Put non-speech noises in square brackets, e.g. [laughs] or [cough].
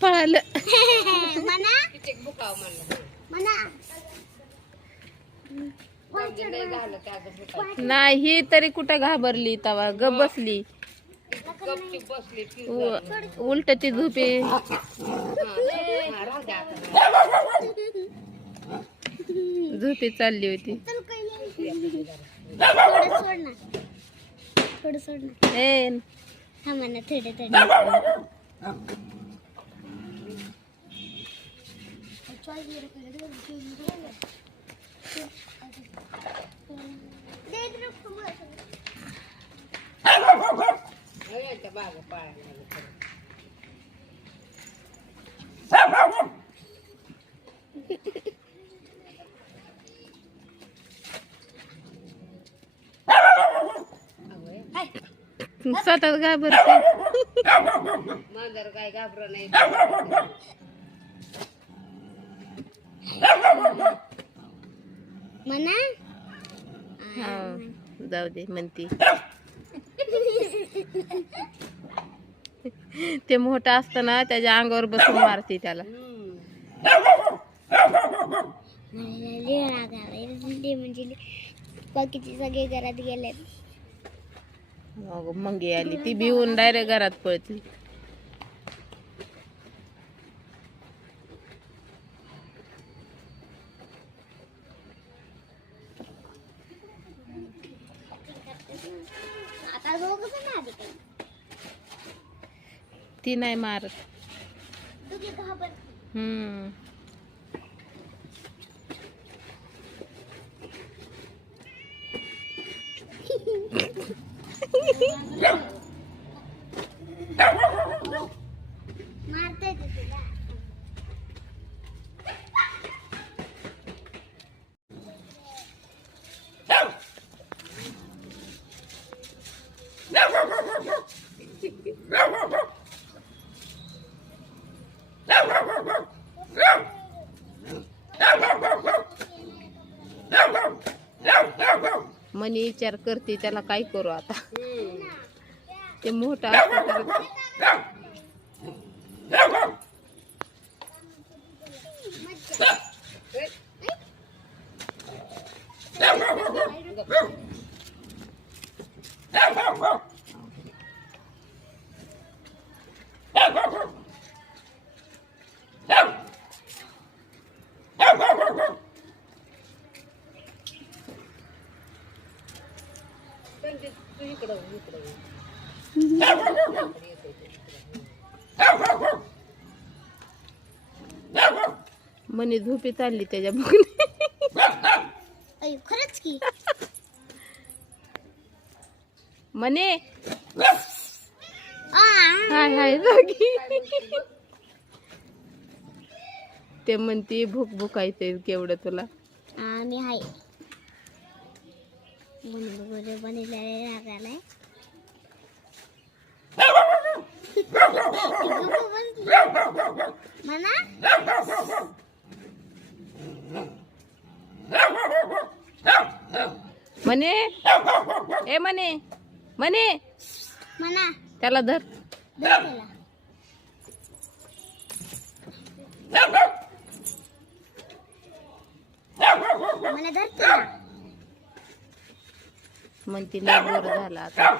पळालं [laughs] नाही ही तरी कुठं घाबरली तवा ग बसली. उलट ती झोपे. हा, झोपे चालली होती. [laughs] [laughs] सोड ना थोडं सोड ना ए हा म्हणा थोडं थोडं. स्वतःच घाबरते. मांजर काय घाबरा नाही. म्हणा. हा जाऊ दे म्हणती. ते मोठं असताना त्याच्या अंगावर बसून मारते त्याला. म्हणजे. बाकीचे सगळे घरात गेले मग मंगी आली. ती भिवून डायरेक्ट घरात पळती. आता दोघं पण आधी काही ती नाही मारत. हम्म मारता येते तुला मनी विचार करते त्याला काय करू आता? हम्म. ते मोठं असतं मनी झोपी चालली त्याच्या बघून. खरंच की. मने. हाय हाय जागी ते म्हणते भूक भुकायचंय केवढं तुला? आम्ही हाय. बनलेला राग म्हणा मने? ए मने. मने. म्हणा त्याला धर. म्हणते बोर झाला आता.